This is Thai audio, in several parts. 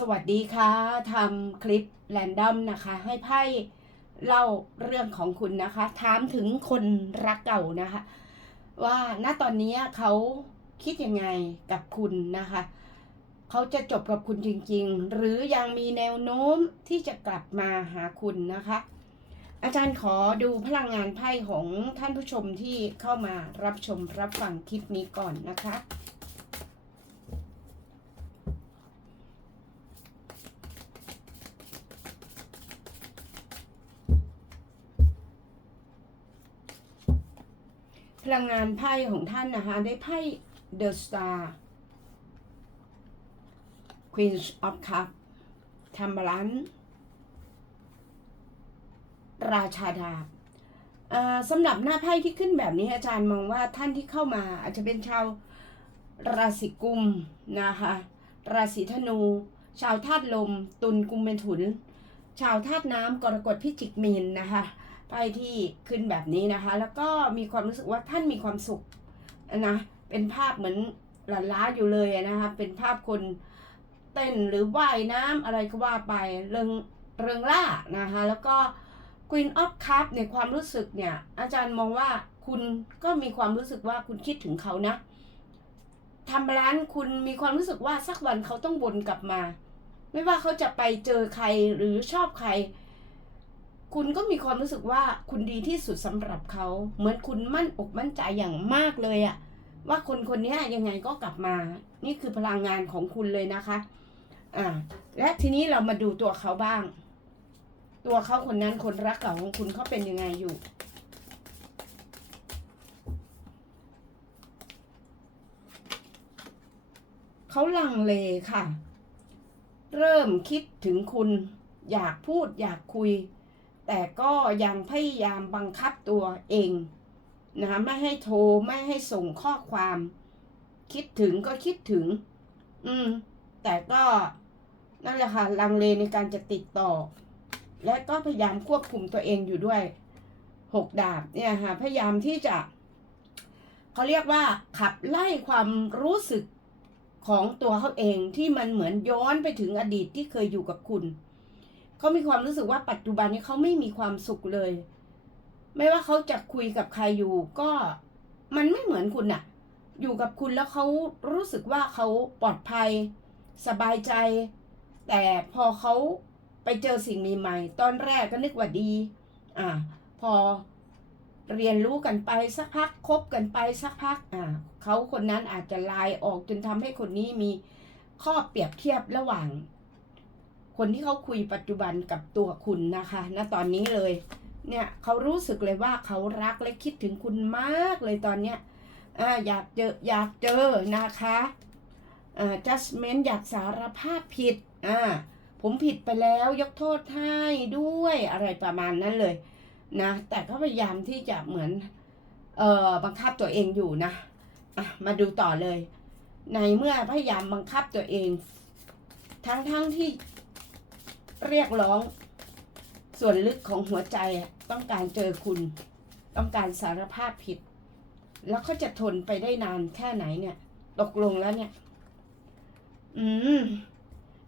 สวัสดีค่ะทำคลิปแรนดอมนะคะ ให้ไพ่เล่าเรื่องของคุณนะคะ ถามถึงคนรักเก่านะคะ ว่าณตอนนี้เขาคิดยังไงกับคุณนะคะ เขาจะจบกับคุณจริงๆ หรือยังมีแนวโน้มที่จะกลับมาหาคุณนะคะ อาจารย์ขอดูพลังงานไพ่ของท่านผู้ชมที่เข้ามารับชมรับฟังคลิปนี้ก่อนนะคะ พลังงานไพ่ของท่านนะคะ ได้ไพ่ The Star Queen of Cup ทัมบลันราชาดาบสำหรับหน้าไพ่ที่ขึ้นแบบนี้อาจารย์มองว่าท่านที่เข้ามา อาจจะเป็นชาวราศีกุมนะคะราศีธนู ชาวธาตุลม ตุลกุมเป็นถุน ชาวธาตุน้ำกรกฎพิจิกมีนนะคะ ไพ่ที่ขึ้นแบบนี้นะคะ แล้วก็มีความรู้สึกว่าท่านมีความสุขนะเป็นภาพเหมือนหลั่นล้าอยู่เลยนะคะเป็นภาพคนเต้นหรือว่ายน้ำอะไรก็ว่าไปเริงเริงล่านะคะแล้วก็ Queen of Cup ในความรู้สึกเนี่ย อาจารย์มองว่าคุณก็มีความรู้สึกว่าคุณคิดถึงเขานะทำร้านคุณมีความรู้สึกว่าสักวันเขาต้องวนกลับมา ไม่ว่าเขาจะไปเจอใครหรือชอบใคร คุณก็มีความรู้สึกว่าคุณดีที่สุดสำหรับเขา เหมือนคุณมั่นอกมั่นใจอย่างมากเลยอะว่าคนคนนี้ยังไงก็กลับมา นี่คือพลังงานของคุณเลยนะคะอ่าและทีนี้เรามาดูตัวเขาบ้าง ตัวเขาคนนั้นคนรักเก่าของคุณเขาเป็นยังไงอยู่เขาลังเลค่ะ เริ่มคิดถึงคุณ อยากพูดอยากคุย แต่ก็ยังพยายามบังคับตัวเองนะคะไม่ให้โทรไม่ให้ส่งข้อความ คิดถึงก็คิดถึง อืม แต่ก็นั่นแหละค่ะลังเลในการจะติดต่อ และก็พยายามควบคุมตัวเองอยู่ด้วยหกดาบเนี่ยค่ะพยายามที่จะเขาเรียกว่าขับไล่ความรู้สึกของตัวเขาเองที่มันเหมือนย้อนไปถึงอดีตที่เคยอยู่กับคุณ เขามีความรู้สึกว่าปัจจุบันนี้เขาไม่มีความสุขเลย ไม่ว่าเขาจะคุยกับใครอยู่ ก็มันไม่เหมือนคุณน่ะอยู่กับคุณแล้วเขารู้สึกว่าเขาปลอดภัย สบายใจ แต่พอเขาไปเจอสิ่งใหม่ๆตอนแรกก็นึกว่าดี อ่า พอเรียนรู้กันไปสักพักคบกันไปสักพัก อ่าเขาคนนั้นอาจจะลายออกจนทำให้คนนี้มีข้อเปรียบเทียบระหว่าง คนที่เขาคุยปัจจุบันกับตัวคุณนะคะณตอนนี้เลย เนี่ยเขารู้สึกเลยว่าเขารักและคิดถึงคุณมากเลยตอนเนี้ยอ่าอยากเจออยากเจอนะคะอ่า judgment อยากสารภาพผิดอ่าผมผิดไปแล้วยกโทษให้ด้วยอะไรประมาณนั้นเลยนะแต่ก็พยายามที่จะเหมือนเอ่อบังคับตัวเองอยู่นะอะมาดูต่อเลย ในเมื่อพยายามบังคับตัวเอง ทั้งๆทที่ เรียกร้อง ส่วนลึกของหัวใจต้องการเจอคุณ ต้องการสารภาพผิด แล้วเขาจะทนไปได้นานแค่ไหนเนี่ย ตกลงแล้วเนี่ย อืม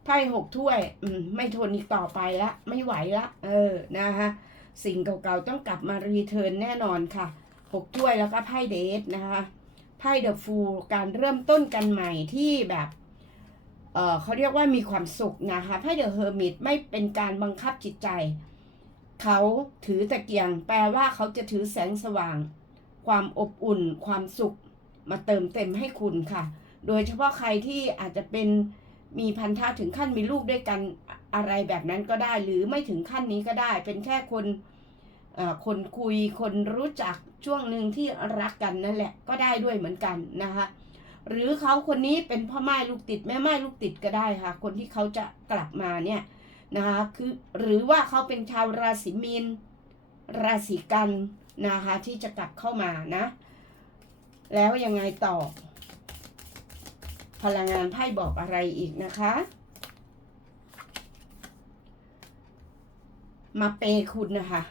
ไพ่หกถ้วย อืม ไม่ทนอีกต่อไปละ ไม่ไหวละ เออนะคะสิ่งเก่าๆต้องกลับมารีเทิร์นแน่นอนค่ะหกถ้วยแล้วก็ไพ่เดทนะคะไพ่เดอะฟูลการเริ่มต้นกันใหม่ที่แบบ เออเขาเรียกว่ามีความสุขนะคะไพ่เดอะเฮอร์มิตไม่เป็นการบังคับจิตใจ เขาถือตะเกียง แปลว่าเขาจะถือแสงสว่าง ความอบอุ่น ความสุข มาเติมเต็มให้คุณค่ะ โดยเฉพาะใครที่อาจจะเป็นมีพันธะถึงขั้นมีลูกด้วยกันอะไรแบบนั้นก็ได้ หรือไม่ถึงขั้นนี้ก็ได้ เป็นแค่คนเอ่อคนคุยคนรู้จักช่วงหนึ่งที่รักกันนั่นแหละก็ได้ด้วยเหมือนกันนะคะ หรือเขาคนนี้เป็นพ่อไม้ลูกติดแม่ไม้ลูกติดก็ได้ค่ะ คนที่เขาจะกลับมาเนี่ยนะคะคือหรือว่าเขาเป็นชาวราศีมีนราศีกันนะคะที่จะกลับเข้ามานะ แล้วยังไงต่อ พลังงานไพ่บอกอะไรอีกนะคะ มาเปย์คุณนะคะ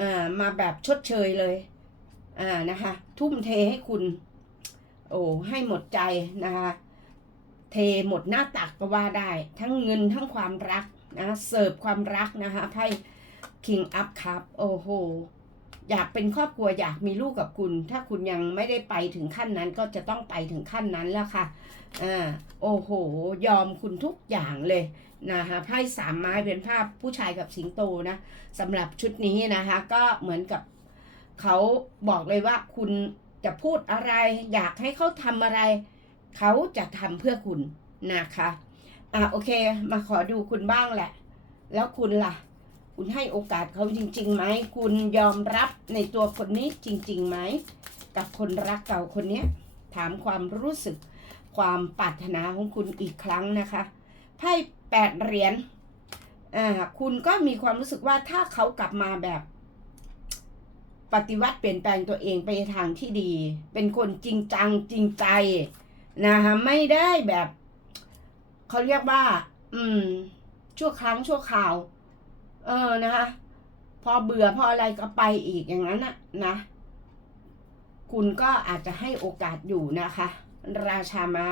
อ่ามาแบบชดเชยเลยอ่านะคะ ทุ่มเทให้คุณ โอ้ให้หมดใจนะคะเทหมดหน้าตักก็ว่าได้ ทั้งเงินทั้งความรักนะเสิร์ฟความรักนะคะไพ่ King Up ครับโอ้โหอยากเป็นครอบครัวอยากมีลูกกับคุณ ถ้าคุณยังไม่ได้ไปถึงขั้นนั้นก็จะต้องไปถึงขั้นนั้นแล้วค่ะอ่าโอ้โห ยอมคุณทุกอย่างเลยนะคะไพ่สามไม้เป็นภาพผู้ชายกับสิงโตนะสำหรับชุดนี้นะคะ ก็เหมือนกับเขาบอกเลยว่าคุณ จะพูดอะไร อยากให้เขาทำอะไร เขาจะทำเพื่อคุณนะคะอะโอเค มาขอดูคุณบ้างแหละ แล้วคุณล่ะ คุณให้โอกาสเขาจริงๆไหมคุณยอมรับในตัวคนนี้จริงๆไหมกับคนรักเก่าคนนี้ถามความรู้สึกความปรารถนาของคุณอีกครั้งนะคะไพ่แปดเหรียญอ่าคุณก็มีความรู้สึกว่าถ้าเขากลับมาแบบ ปฏิวัติเปลี่ยนแปลงตัวเองไปทางที่ดี เป็นคนจริงจังจริงใจนะคะไม่ได้แบบเขาเรียกว่า อืม ชั่วครั้งชั่วคราว เออนะคะ พอเบื่อพออะไรก็ไปอีกอย่างนั้นนะนะ คุณก็อาจจะให้โอกาสอยู่นะคะ ราชาไม้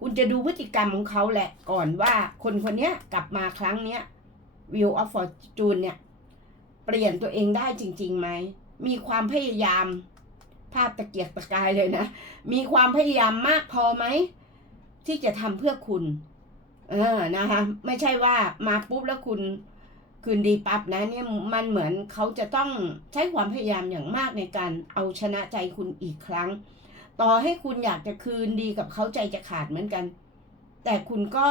คุณจะดูพฤติกรรมของเขาแหละก่อนว่าคนคนนี้กลับมาครั้งเนี้ย Wheel of Fortune เนี่ย เปลี่ยนตัวเองได้จริงๆไหม มีความพยายาม ภาพตะเกียกตะกายเลยนะ มีความพยายามมากพอไหม ที่จะทำเพื่อคุณ เออนะคะ ไม่ใช่ว่ามาปุ๊บแล้วคุณคืนดีปั๊บนะเนี่ยมันเหมือนเขาจะต้องใช้ความพยายามอย่างมากในการเอาชนะใจคุณอีกครั้ง ต่อให้คุณอยากจะคืนดีกับเขาใจจะขาดเหมือนกัน แต่คุณก็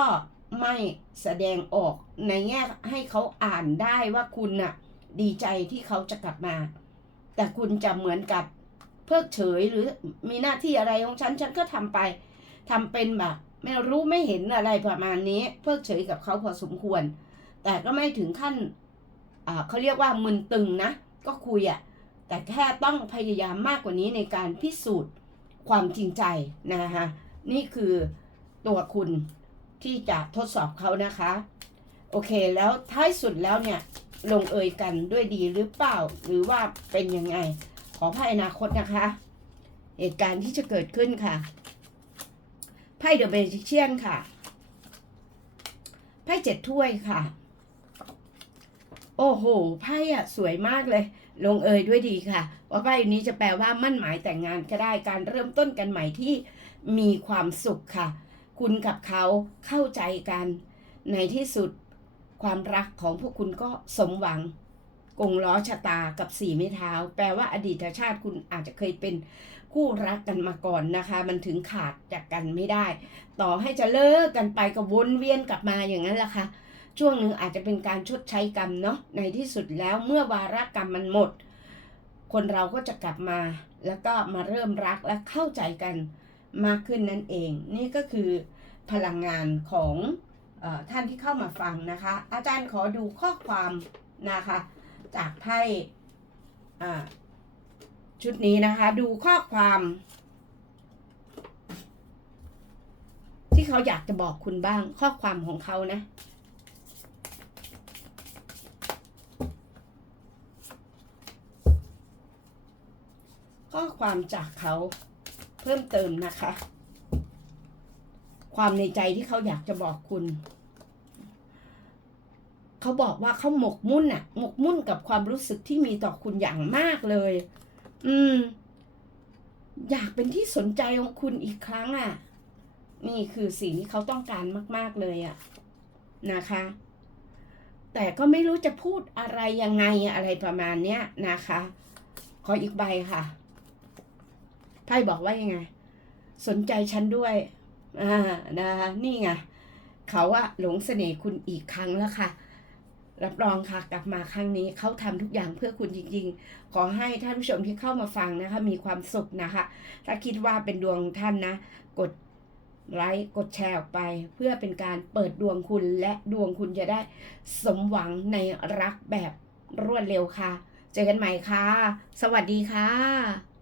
ไม่แสดงออกในแง่ให้เขาอ่านได้ว่าคุณน่ะ ดีใจที่เขาจะกลับมา แต่คุณจะเหมือนกับเพิกเฉยหรือมีหน้าที่อะไรของฉันฉันก็ทำไปทำเป็นแบบไม่รู้ไม่เห็นอะไรประมาณนี้ เพิกเฉยกับเขาพอสมควร แต่ก็ไม่ถึงขั้นอ่าเขาเรียกว่ามึนตึงนะ ก็คุยอะ่ะแต่แค่ต้องพยายามมากกว่านี้ในการพิสูจน์ความจริงใจนะคะนี่คือตัวคุณที่จะทดสอบเขานะคะ โอเค แล้วท้ายสุดแล้วเนี่ยลงเอยกันด้วยดีหรือเปล่า หรือว่าเป็นยังไง ขอไพ่อนาคตนะคะ เหตุการณ์ที่จะเกิดขึ้นค่ะไพ่เดอะเบจิเชียนค่ะไพ่เจ็ดถ้วยค่ะ โอ้โหไพ่อะสวยมากเลย ลงเอยด้วยดีค่ะ ว่าไพ่นี้จะแปลว่ามั่นหมายแต่งงานก็ได้การเริ่มต้นกันใหม่ที่มีความสุขค่ะ คุณกับเขาเข้าใจกันในที่สุด ความรักของพวกคุณก็สมหวัง กงล้อชะตากับสี่ไม้เท้า แปลว่าอดีตชาติคุณอาจจะเคยเป็นคู่รักกันมาก่อนนะคะ มันถึงขาดจากกันไม่ได้ ต่อให้จะเลิกกันไปก็วนเวียนกลับมาอย่างนั้นแหละค่ะ ช่วงหนึ่งอาจจะเป็นการชดใช้กรรมเนาะในที่สุดแล้วเมื่อวาระกรรมมันหมด คนเราก็จะกลับมา แล้วก็มาเริ่มรักและเข้าใจกันมากขึ้นนั่นเอง นี่ก็คือพลังงานของ ท่านที่เข้ามาฟังนะคะ อาจารย์ขอดูข้อความนะคะ จากไพ่ชุดนี้นะคะ ดูข้อความ ที่เขาอยากจะบอกคุณบ้างข้อความของเขานะข้อความจากเขาเพิ่มเติมนะคะ ความในใจที่เขาอยากจะบอกคุณ เขาบอกว่าเขาหมกมุ่นอะหมกมุ่นกับความรู้สึกที่มีต่อคุณอย่างมากเลย อืม อยากเป็นที่สนใจของคุณอีกครั้งอะนี่คือสิ่งที่เขาต้องการมาก ๆเลยอะนะคะ แต่ก็ไม่รู้จะพูดอะไรยังไงอะไรประมาณเนี้ยนะคะ ขออีกใบค่ะไพ่บอกว่ายังไง สนใจฉันด้วย อ่า นะคะนี่ไงเขาอะหลงเสน่ห์คุณอีกครั้งแล้วค่ะ รับรองค่ะกลับมาครั้งนี้เขาทำทุกอย่างเพื่อคุณจริงๆ ขอให้ท่านผู้ชมที่เข้ามาฟังนะคะมีความสุขนะคะ ถ้าคิดว่าเป็นดวงท่านนะ กดไลค์กดแชร์ออกไป เพื่อเป็นการเปิดดวงคุณและดวงคุณจะได้สมหวังในรักแบบรวดเร็วค่ะ เจอกันใหม่ค่ะ สวัสดีค่ะ